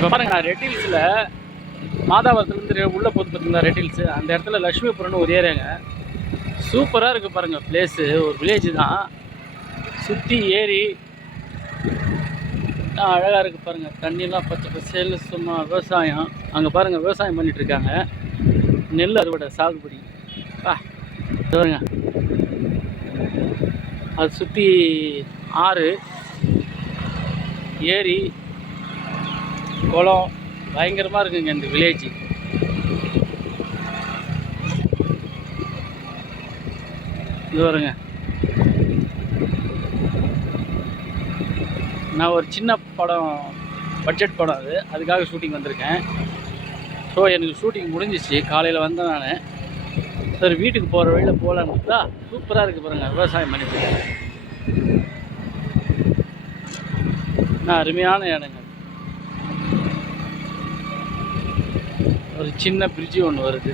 இப்போ பாருங்க, நான் ரெட் ஹில்ஸில் மாதாவரத்துலேருந்து உள்ளே போது பார்த்தீங்களா ரெட் ஹில்ஸு, அந்த இடத்துல லட்சுமிபுரம்னு ஒரு ஏரியாங்க. சூப்பராக இருக்குது பாருங்கள் பிளேஸு. ஒரு வில்லேஜ் தான், சுற்றி ஏரி அழகாக இருக்குது பாருங்கள். தண்ணியெலாம் பச்சை பசேல்னு சும்மா விவசாயம். அங்கே பாருங்கள் விவசாயம் பண்ணிகிட்ருக்காங்க, நெல் அறுவடை சாகுபடி. பாருங்க, அது சுற்றி ஆறு, ஏரி, குளம் பயங்கரமாக இருக்குங்க இந்த வில்லேஜ். இது வருங்க, நான் ஒரு சின்ன படம், பட்ஜெட் படம் அதுக்காக ஷூட்டிங் வந்திருக்கேன். ஸோ எனக்கு ஷூட்டிங் முடிஞ்சிச்சு, காலையில் வந்தேன் நான். சரி வீட்டுக்கு போகிற வழியில் போகலான்னு பார்த்தா சூப்பராக இருக்குது பாருங்கள், விவசாயம் பண்ணிட்டு அருமையான இடங்க. ஒரு சின்ன பிரிட்ஜு ஒன்று வருது.